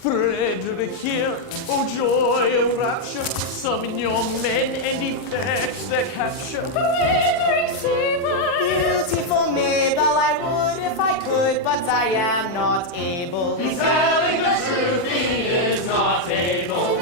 Frederick here, oh joy of rapture, summon your men and effect their capture. Frederick Seymour! Beautiful Mabel, I would if I could, but I am not able. He's telling the truth, he is not able.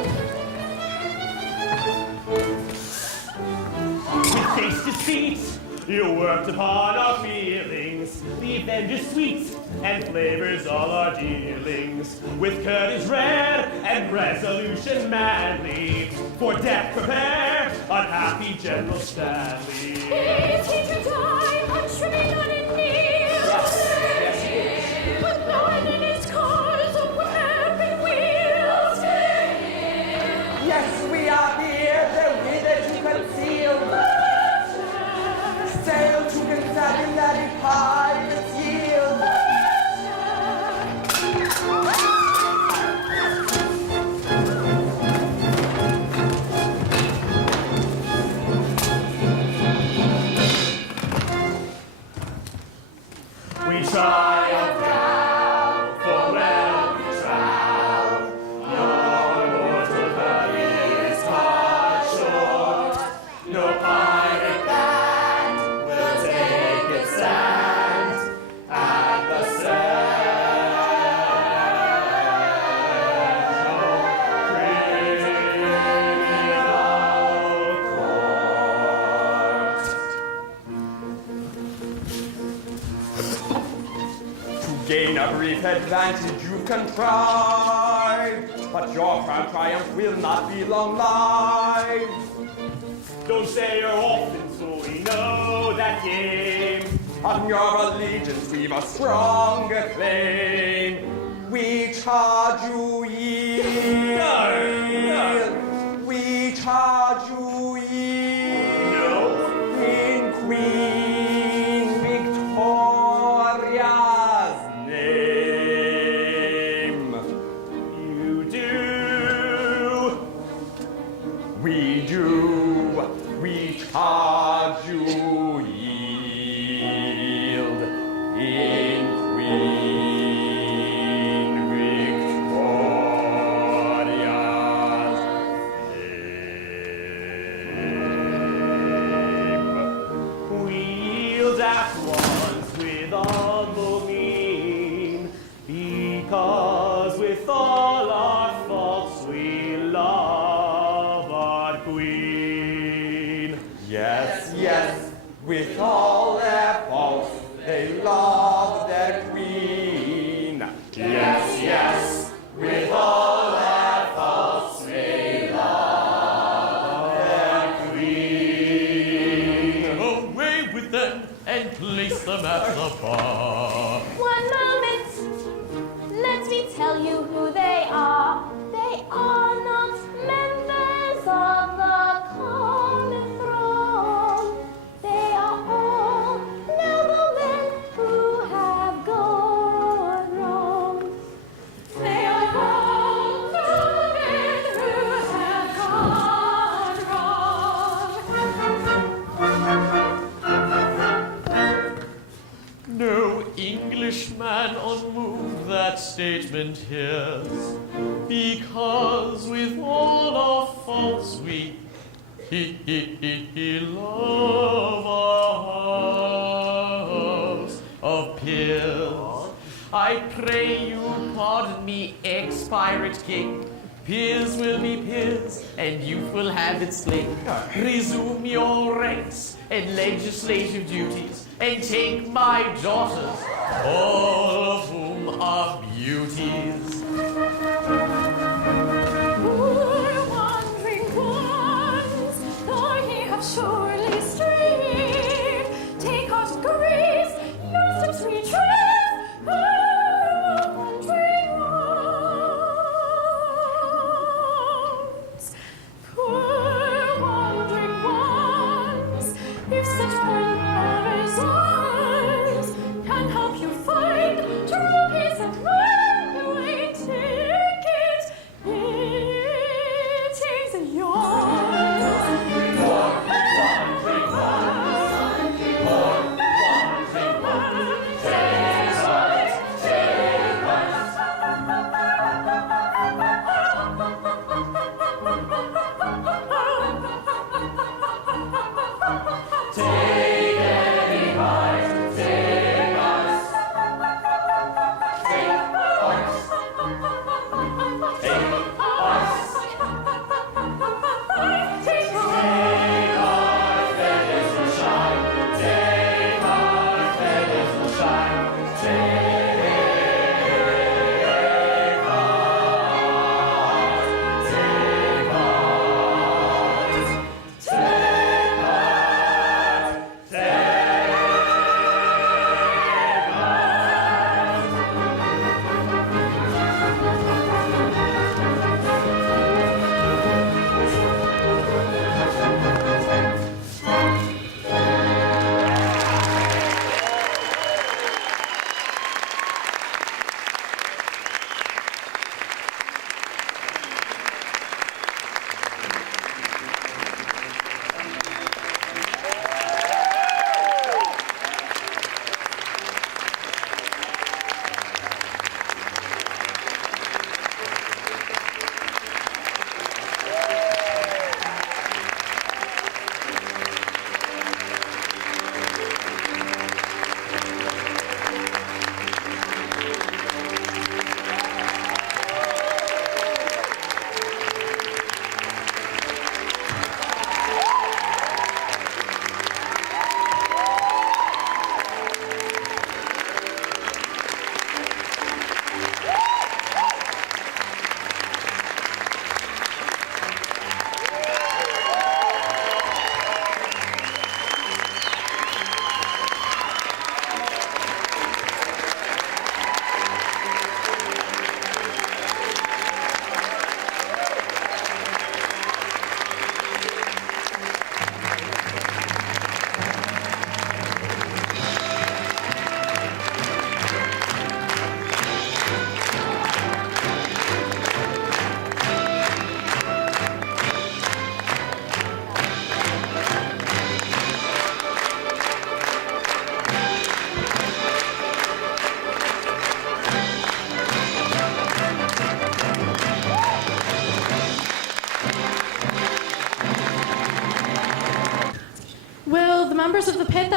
With taste deceit, you worked upon our feelings. The Avengers sweet and flavors all our dealings. With courage rare and resolution manly, for death prepare, unhappy General Stanley. Is he to die, unshriving on a kneel? Yes, he is. But none in his cause of weapon wields. Yes, we are here, the withered to conceal. Sail to constabulary pirates yield. We triumph now, for well we trow. No mortal hurt is cut short. No pirate band will take its stand at the Gain a brief advantage you've contrived, but your proud triumph will not be long-lived. Don't say you're often, so we know that game. On your allegiance we've a stronger claim. We charge you yield. We charge you yield. No. In Queen Victoria's name. You do. We do. We charge you yield in Queen Victoria's name. We yield at once with humble mien, because with all our faults we love our queen. Yes, yes, with all their faults, they love their queen. Yes, yes, with all their faults we love their queen. Away with them and place them at the bar. One moment. Let me tell you who they are. They are not members of the common throng. They are all noblemen who have gone wrong. They are all noblemen who have gone wrong. No Englishman unmoved that statement hears, because with all our faults we love our house of peers. I pray you pardon me, ex-pirate king. Peers will be peers, and youth will have its sling. Resume your ranks and legislative duties, and take my daughters, all of whom are beauties. Poor wandering ones, though ye have surely strayed, take heart and grace, your steps retrace. Poor wandering ones, poor wandering ones, if such pen as ours can help you find true peace and right way to gain.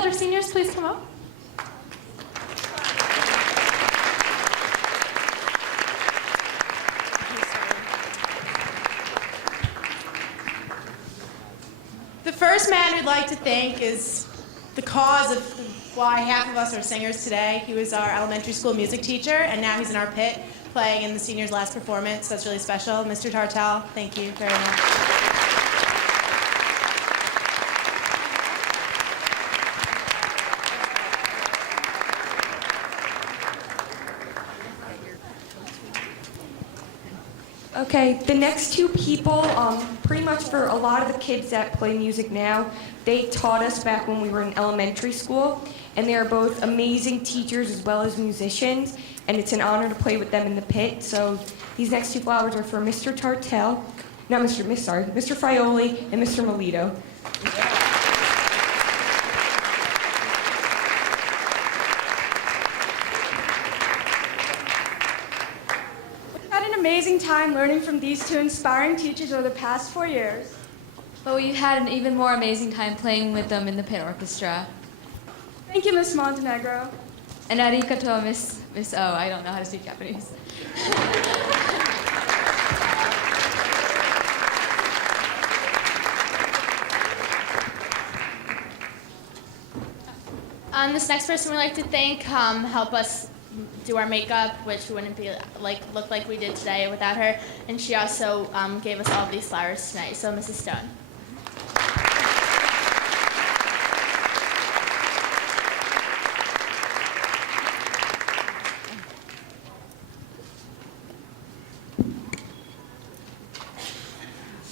our seniors please come up? The first man we'd like to thank is the cause of why half of us are singers today. He was our elementary school music teacher, and now he's in our pit playing in the seniors' last performance. That's really special. Mr. Tartell, thank you very much. Okay, the next two people, pretty much for a lot of the kids that play music now, they taught us back when we were in elementary school, and they are both amazing teachers as well as musicians, and it's an honor to play with them in the pit. So these next two flowers are for Mr. Tartell, Mr. Frioli and Mr. Melito. Amazing time learning from these two inspiring teachers over the past 4 years. But we had an even more amazing time playing with them in the pit orchestra. Thank you, Miss Montenegro. And arigato, Miss O. I don't know how to speak Japanese. This next person we'd like to thank help us do our makeup, which wouldn't be look like we did today without her. And she also gave us all of these flowers tonight. So Mrs. Stone.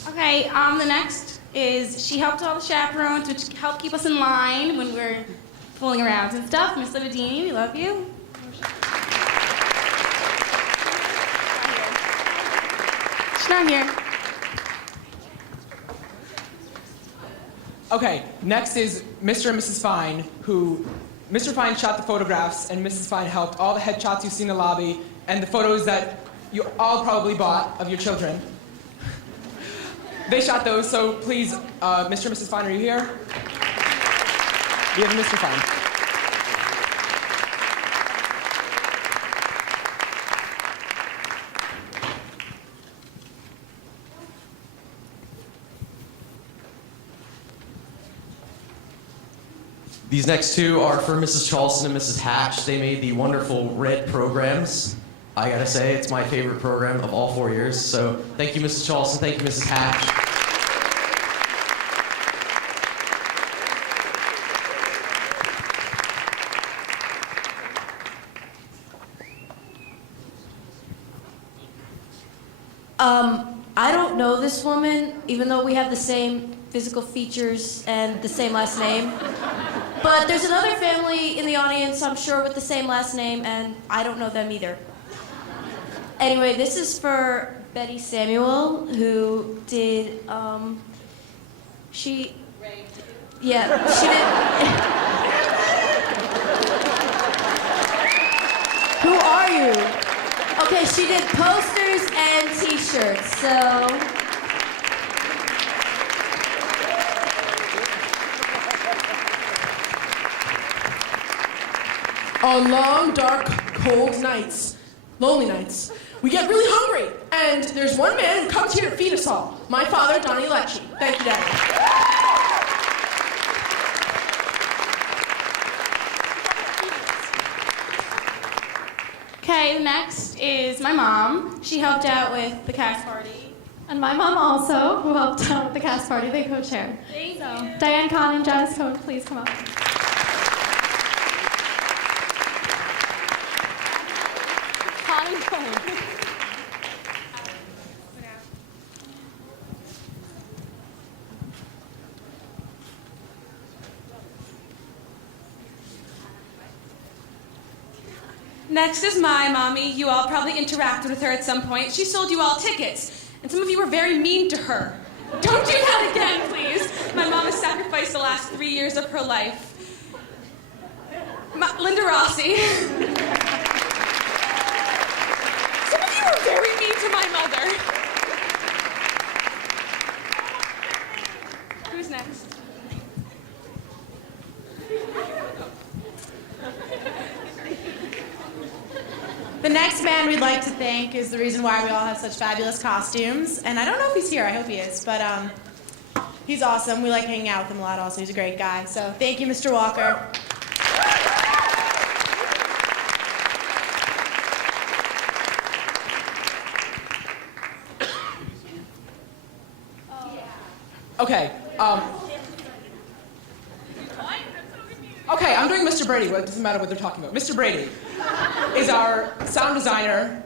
Okay, the next is she helped all the chaperones, which helped keep us in line when we're fooling around and stuff. Miss Lividini, we love you. She's not here. Okay, next is Mr. and Mrs. Fine, who Mr. Fine shot the photographs and Mrs. Fine helped all the headshots you see in the lobby and the photos that you all probably bought of your children. They shot those, so please, Mr. and Mrs. Fine, are you here? We have Mr. Fine. These next two are for Mrs. Charleston and Mrs. Hatch. They made the wonderful red programs. I gotta say, it's my favorite program of all 4 years. So thank you, Mrs. Charleston. Thank you, Mrs. Hatch. I don't know this woman, even though we have the same physical features and the same last name. But there's another family in the audience, I'm sure, with the same last name, and I don't know them either. Anyway, this is for Betty Samuel, who did, she did. Who are you? Okay, she did posters and t-shirts, so. On long, dark, cold nights, lonely nights, we get really hungry, and there's one man who comes here to feed us all. My father, Donnie Lecce. Thank you, Daddy. Okay, next is my mom. She helped out with the cast party. And my mom also, who helped out with the cast party, they co-chair. Thank you. Diane Kahn and Janice Cohn, please come up. Next is my mommy. You all probably interacted with her at some point. She sold you all tickets, and some of you were very mean to her. Don't do that again, please. My mom has sacrificed the last 3 years of her life. Linda Rossi. Some of you were very mean to my mother. Who's next? The next man we'd like to thank is the reason why we all have such fabulous costumes. And I don't know if he's here. I hope he is. But he's awesome. We like hanging out with him a lot also. He's a great guy. So thank you, Mr. Walker. Okay. Okay, I'm doing Mr. Brady. Well, it doesn't matter what they're talking about. Mr. Brady is our sound designer.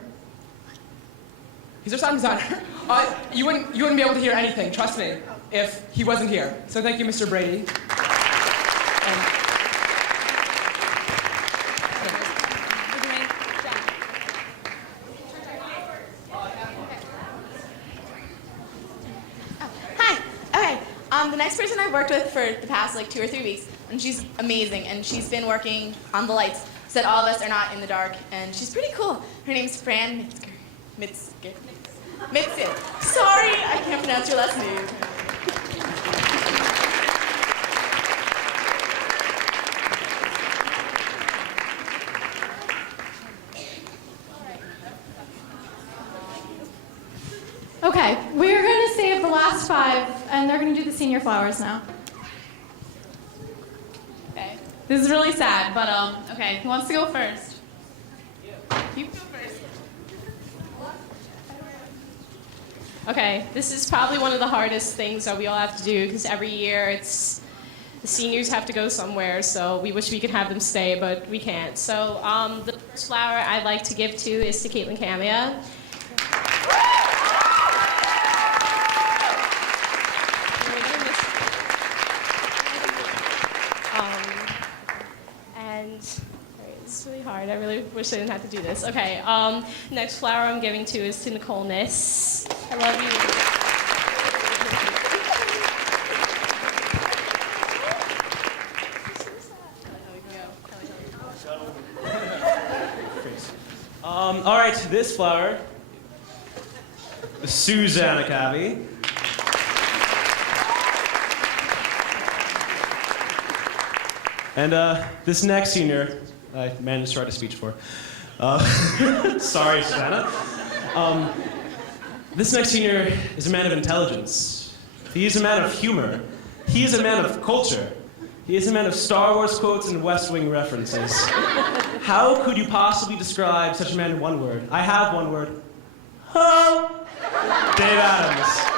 He's our sound designer. You wouldn't be able to hear anything, trust me, if he wasn't here. So thank you, Mr. Brady. The next person I've worked with for the past 2 or 3 weeks, and she's amazing, and she's been working on the lights so that all of us are not in the dark, and she's pretty cool. Her name's Fran Mitzger. Sorry, I can't pronounce your last name. Okay, we're going to save the last 5, and they're going to do the senior flowers now. Okay. This is really sad, but okay, who wants to go first? You go first. Okay, this is probably one of the hardest things that we all have to do because every year the seniors have to go somewhere, so we wish we could have them stay, but we can't. So the first flower I'd like to give to is to Caitlin Camia. It's really hard. I really wish I didn't have to do this. Okay, next flower I'm giving to is to Nicole Niss. I love you. All right, this flower, Susanna Cavi. And this next senior, I managed to write a speech for. Sorry, Susanna. This next senior is a man of intelligence. He is a man of humor. He is a man of culture. He is a man of Star Wars quotes and West Wing references. How could you possibly describe such a man in one word? I have one word. Ho! Dave Adams.